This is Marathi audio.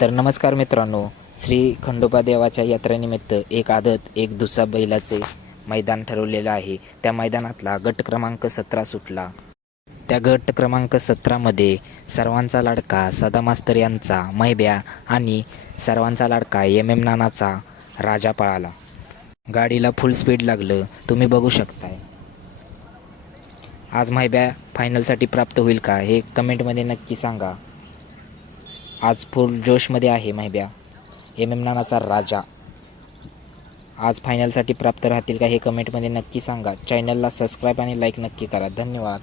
तर नमस्कार मित्रांनो श्री खंडोबा देवाच्या यात्रेनिमित्त एक आदत एक दुसरा बैलाचे मैदान ठरवलेलं आहे. त्या मैदानातला गट क्रमांक सतरा सुटला. त्या गट क्रमांक सतरामध्ये सर्वांचा लाडका सदा मास्तर यांचा मैब्या आणि सर्वांचा लाडका एम एम नानाचा राजा पळाला. गाडीला फुल स्पीड लागलं तुम्ही बघू शकताय. आज मैब्या फायनलसाठी प्राप्त होईल का हे कमेंटमध्ये नक्की सांगा. आज फुल जोशमध्ये आहे महिब्या. एम एम नानाचा राजा. आज फायनलसाठी प्राप्त राहतील का हे कमेंटमध्ये नक्की सांगा. चॅनलला सबस्क्राईब आणि लाईक नक्की करा. धन्यवाद.